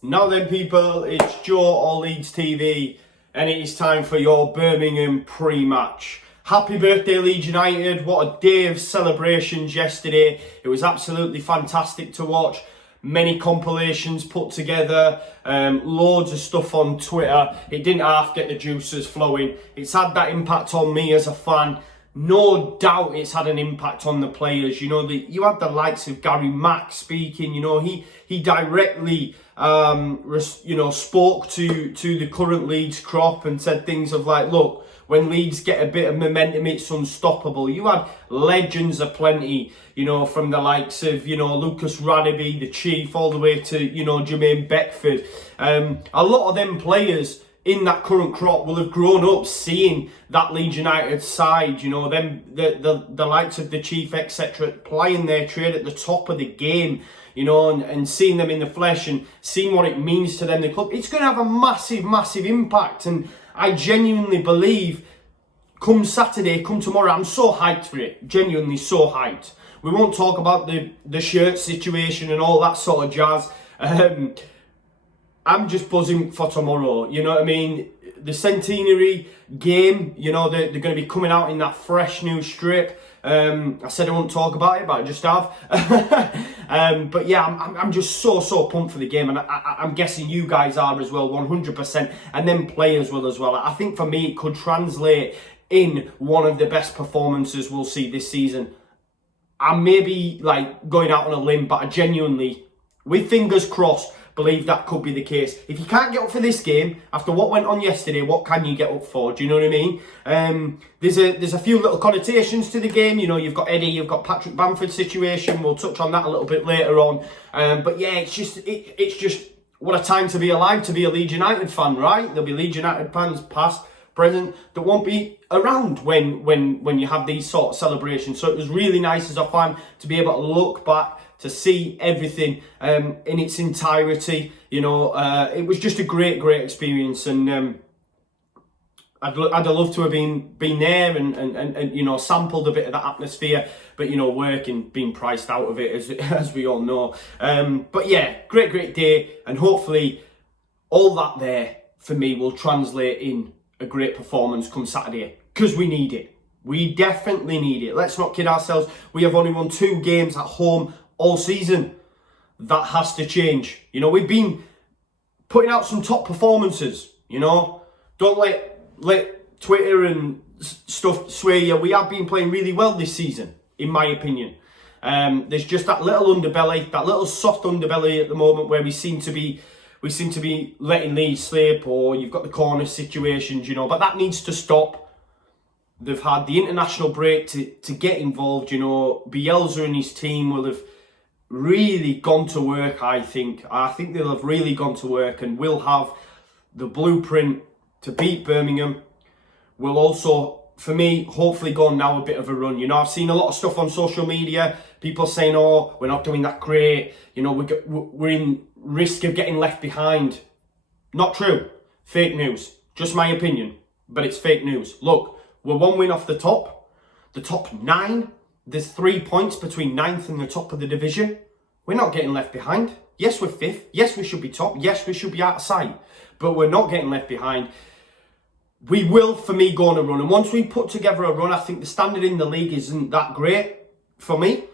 Now then, people, it's Joe or Leeds TV, and it is time for your Birmingham pre-match. Happy birthday, Leeds United. What a day of celebrations yesterday. It was absolutely fantastic to watch. Many compilations put together, loads of stuff on Twitter. It didn't half get the juices flowing. It's had that impact on me as a fan. No doubt it's had an impact on the players. You know, you had the likes of Gary Mack speaking. You know, he directly spoke to the current Leeds crop and said things of like, look, when Leeds get a bit of momentum, it's unstoppable. You had legends aplenty, you know, from the likes of, you know, Lucas Radebe, the Chief, all the way to, you know, Jermaine Beckford. A lot of them players in that current crop will have grown up seeing that Leeds United side, you know, them the likes of the Chief, etc., playing their trade at the top of the game, you know, and seeing them in the flesh and seeing what it means to them, the club. It's going to have a massive, massive impact. And I genuinely believe come Saturday, come tomorrow, I'm so hyped for it. Genuinely so hyped. We won't talk about the shirt situation and all that sort of jazz. I'm just buzzing for tomorrow. You know what I mean? The Centenary game, you know, they're going to be coming out in that fresh new strip. I said I won't talk about it, but I just have. But yeah, I'm just so pumped for the game, and I'm guessing you guys are as well, 100%, and then players will as well. I think for me, it could translate in one of the best performances we'll see this season. I may be like going out on a limb, but I genuinely, with fingers crossed, believe that could be the case. If you can't get up for this game after what went on yesterday, what can you get up for? Do you know what I mean? There's a few little connotations to the game. You know, you've got Eddie, you've got Patrick Bamford's situation. We'll touch on that a little bit later on. But yeah, it's just what a time to be alive, to be a Leeds United fan, right? There'll be Leeds United fans past, present, that won't be around when you have these sort of celebrations. So it was really nice as a fan to be able to look back, to see everything in its entirety. You know, it was just a great experience, and I'd have loved to have been there and you know, sampled a bit of that atmosphere, but you know, work and being priced out of it as we all know. But yeah, great day, and hopefully all that there for me will translate in a great performance come Saturday, because we need it. We definitely need it. Let's not kid ourselves. We have only won 2 games at home all season. That has to change. You know, we've been putting out some top performances, you know. Don't let Twitter and stuff sway you. We have been playing really well this season, in my opinion. There's just that little underbelly, that little soft underbelly at the moment where we seem to be letting Leeds slip, or you've got the corner situations, you know, but that needs to stop. They've had the international break to get involved, you know. Bielsa and his team will have really gone to work, I think. I think they'll have really gone to work, and will have the blueprint to beat Birmingham. Will also, for me, hopefully go on now a bit of a run. You know, I've seen a lot of stuff on social media, people saying, oh, we're not doing that great. You know, we're in risk of getting left behind. Not true. Fake news. Just my opinion, but it's fake news. Look, we're 1 win off the top 9. There's 3 points between 9th and the top of the division. We're not getting left behind. Yes, we're 5th. Yes, we should be top. Yes, we should be out of sight. But we're not getting left behind. We will, for me, go on a run. And once we put together a run, I think the standard in the league isn't that great for me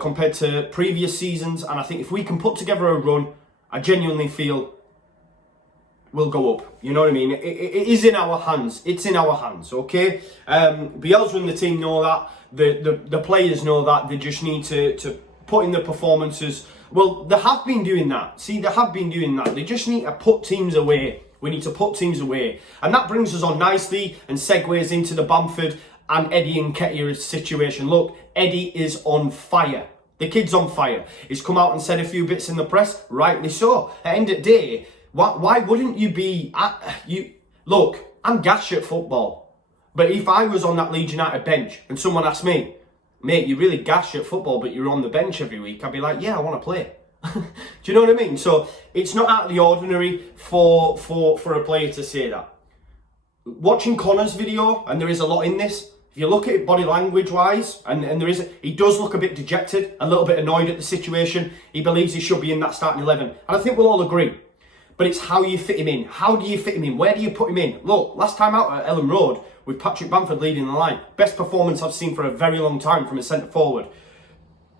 compared to previous seasons. And I think if we can put together a run, I genuinely feel we'll go up. You know what I mean? It is in our hands. It's in our hands, okay? Bielsa and the team know that. The players know that. They just need to put in the performances. Well, they have been doing that. See, they have been doing that. They just need to put teams away. We need to put teams away. And that brings us on nicely and segues into the Bamford and Eddie Nketiah's situation. Look, Eddie is on fire. The kid's on fire. He's come out and said a few bits in the press, rightly so. At the end of the day, why wouldn't you be... Look, I'm gash at football. But if I was on that Leeds United bench and someone asked me, mate, you're really gash at football, but you're on the bench every week, I'd be like, yeah, I want to play. Do you know what I mean? So it's not out of the ordinary for a player to say that. Watching Conor's video, and there is a lot in this, if you look at it body language wise, and he does look a bit dejected, a little bit annoyed at the situation. He believes he should be in that starting 11. And I think we'll all agree. But it's how you fit him in. How do you fit him in? Where do you put him in? Look, last time out at Ellen Road, with Patrick Bamford leading the line, best performance I've seen for a very long time from a centre forward.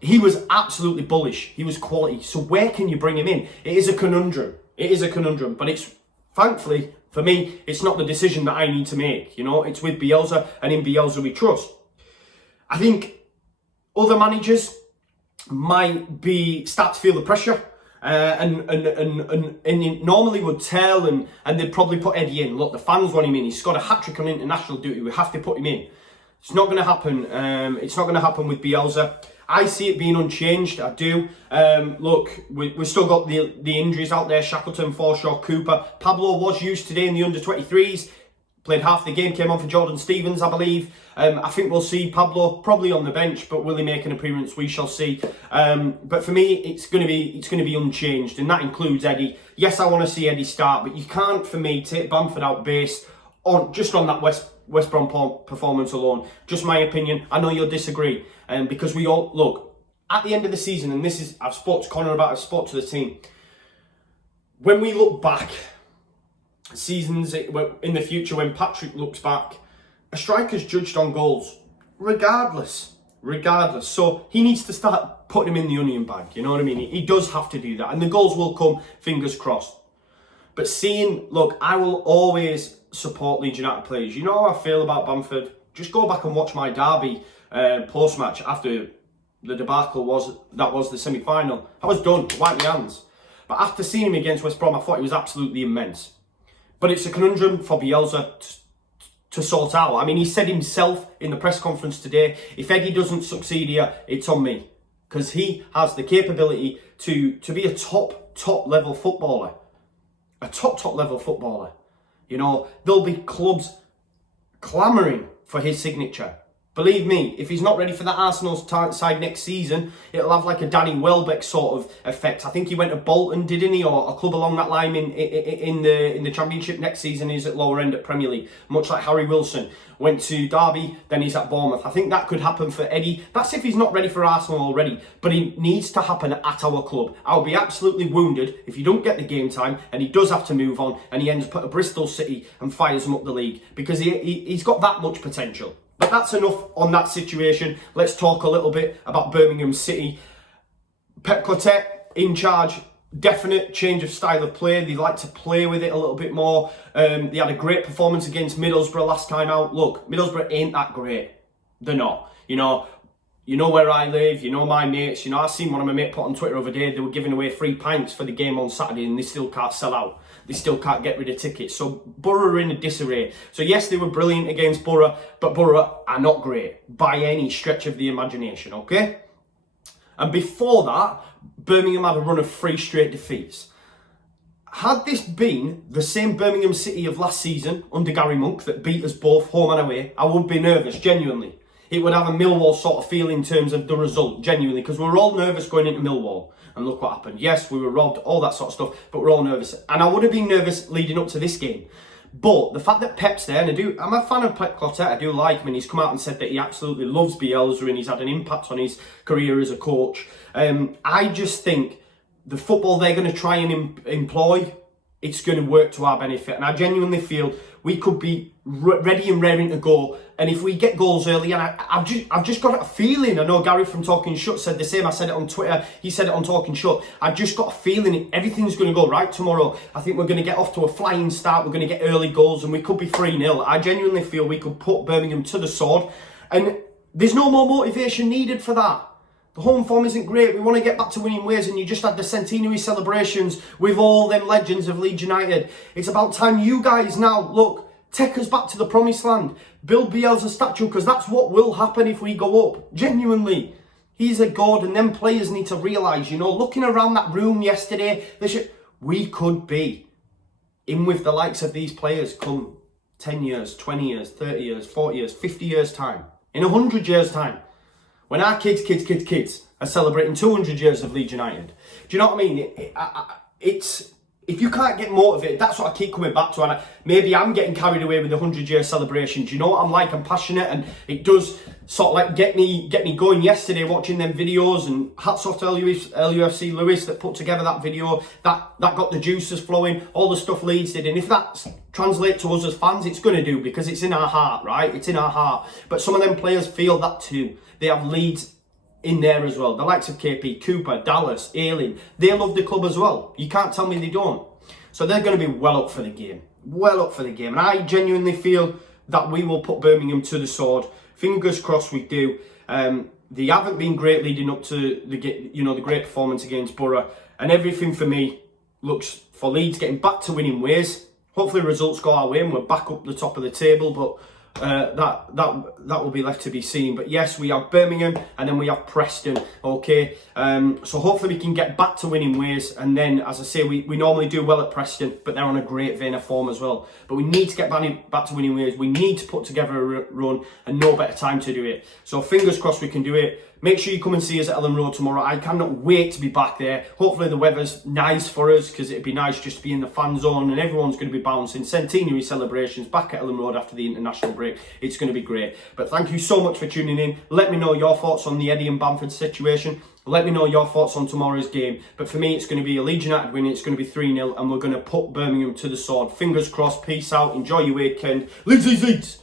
He was absolutely bullish. He was quality. So where can you bring him in? It is a conundrum. It is a conundrum. But it's, thankfully, for me, it's not the decision that I need to make. You know, it's with Bielsa, and in Bielsa we trust. I think other managers might start to feel the pressure. And it normally would tell, and they'd probably put Eddie in. Look, the fans want him in. He's got a hat-trick on international duty. We have to put him in. It's not going to happen. It's not going to happen with Bielsa. I see it being unchanged. I do. Look, we've still got the injuries out there. Shackleton, Forshaw, Cooper. Pablo was used today in the under-23s. Played half the game, came on for Jordan Stevens, I believe. I think we'll see Pablo probably on the bench, but will he make an appearance? We shall see. But for me, it's going to be unchanged, and that includes Eddie. Yes, I want to see Eddie start, but you can't, for me, take Bamford out based on that West Brom performance alone. Just my opinion. I know you'll disagree, because we all look at the end of the season, and this is I've spoke to Conor about. I've spoke to the team. When we look back. Seasons in the future, when Patrick looks back, a striker's judged on goals, regardless. So he needs to start putting him in the onion bag. You know what I mean? He does have to do that, and the goals will come. Fingers crossed. But look, I will always support Leeds United players. You know how I feel about Bamford. Just go back and watch my derby post match after the debacle was the semi-final. I was done. Wiped my hands. But after seeing him against West Brom, I thought he was absolutely immense. But it's a conundrum for Bielsa to sort out. I mean, he said himself in the press conference today, if Eddie doesn't succeed here, it's on me. Because he has the capability to be a top level footballer. A top level footballer. You know, there'll be clubs clamouring for his signature. Believe me, if he's not ready for that Arsenal side next season, it'll have like a Danny Welbeck sort of effect. I think he went to Bolton, didn't he, or a club along that line in the Championship next season. He's at lower end at Premier League, much like Harry Wilson went to Derby, then he's at Bournemouth. I think that could happen for Eddie. That's if he's not ready for Arsenal already, but it needs to happen at our club. I'll be absolutely wounded if he don't get the game time and he does have to move on and he ends up at Bristol City and fires them up the league, because he's got that much potential. But that's enough on that situation. Let's talk a little bit about Birmingham City. Pep Clotet in charge. Definite change of style of play. They like to play with it a little bit more. They had a great performance against Middlesbrough last time out. Look, Middlesbrough ain't that great. They're not. You know where I live. You know my mates. You know, I seen one of my mates put on Twitter over there. They were giving away free pints for the game on Saturday, and they still can't sell out. They still can't get rid of tickets. So Borough are in a disarray. So yes, they were brilliant against Borough, but Borough are not great by any stretch of the imagination, okay? And before that, Birmingham had a run of 3 straight defeats. Had this been the same Birmingham City of last season under Gary Monk that beat us both home and away, I would be nervous, genuinely. It would have a Millwall sort of feel in terms of the result, genuinely, because we were all nervous going into Millwall. And look what happened. Yes, we were robbed, all that sort of stuff, but we're all nervous. And I would have been nervous leading up to this game. But the fact that Pep's there, and I'm a fan of Pep Clotet, I do like him, and he's come out and said that he absolutely loves Bielsa and he's had an impact on his career as a coach. I just think the football they're going to try and employ, it's going to work to our benefit. And I genuinely feel we could be ready and raring to go. And if we get goals early, and I've just got a feeling, I know Gary from Talking Shut said the same, I said it on Twitter, he said it on Talking Shut, I've just got a feeling everything's going to go right tomorrow. I think we're going to get off to a flying start, we're going to get early goals, and we could be 3-0. I genuinely feel we could put Birmingham to the sword, and there's no more motivation needed for that. The home form isn't great, we want to get back to winning ways, and you just had the Centenary celebrations with all them legends of Leeds United. It's about time you guys now, look, take us back to the promised land. Build Bielsa's statue, because that's what will happen if we go up. Genuinely. He's a god, and them players need to realise, looking around that room yesterday, we could be in with the likes of these players come 10 years, 20 years, 30 years, 40 years, 50 years time. In 100 years time. When our kids are celebrating 200 years of Leeds United. Do you know what I mean? It's... If you can't get motivated, that's what I keep coming back to, and maybe I'm getting carried away with the 100-year celebration. Do you know what I'm like? I'm passionate, and it does sort of like get me going yesterday watching them videos, and hats off to LUFC Lewis that put together that video. That got the juices flowing, all the stuff Leeds did. And if that translates to us as fans, it's going to do, because it's in our heart, right? It's in our heart. But some of them players feel that too. They have Leeds in there as well. The likes of KP, Cooper, Dallas, Ayling, they love the club as well. You can't tell me they don't. So they're going to be well up for the game. Well up for the game. And I genuinely feel that we will put Birmingham to the sword. Fingers crossed we do. They haven't been great leading up to the great performance against Borough, and everything for me looks for Leeds getting back to winning ways. Hopefully results go our way and we're back up the top of the table, but that will be left to be seen. But yes, we have Birmingham and then we have Preston. Okay, so hopefully we can get back to winning ways. And then, as I say, we normally do well at Preston, but they're on a great vein of form as well. But we need to get back to winning ways. We need to put together a run, and no better time to do it. So fingers crossed we can do it. Make sure you come and see us at Ellen Road tomorrow. I cannot wait to be back there. Hopefully the weather's nice for us, because it'd be nice just to be in the fan zone and everyone's going to be bouncing. Centenary celebrations back at Ellen Road after the international break. It's going to be great. But thank you so much for tuning in. Let me know your thoughts on the Eddie and Bamford situation. Let me know your thoughts on tomorrow's game. But for me, it's going to be a Leeds United win. It's going to be 3-0, and we're going to put Birmingham to the sword. Fingers crossed. Peace out. Enjoy your weekend. Leeds, Leeds, Leeds.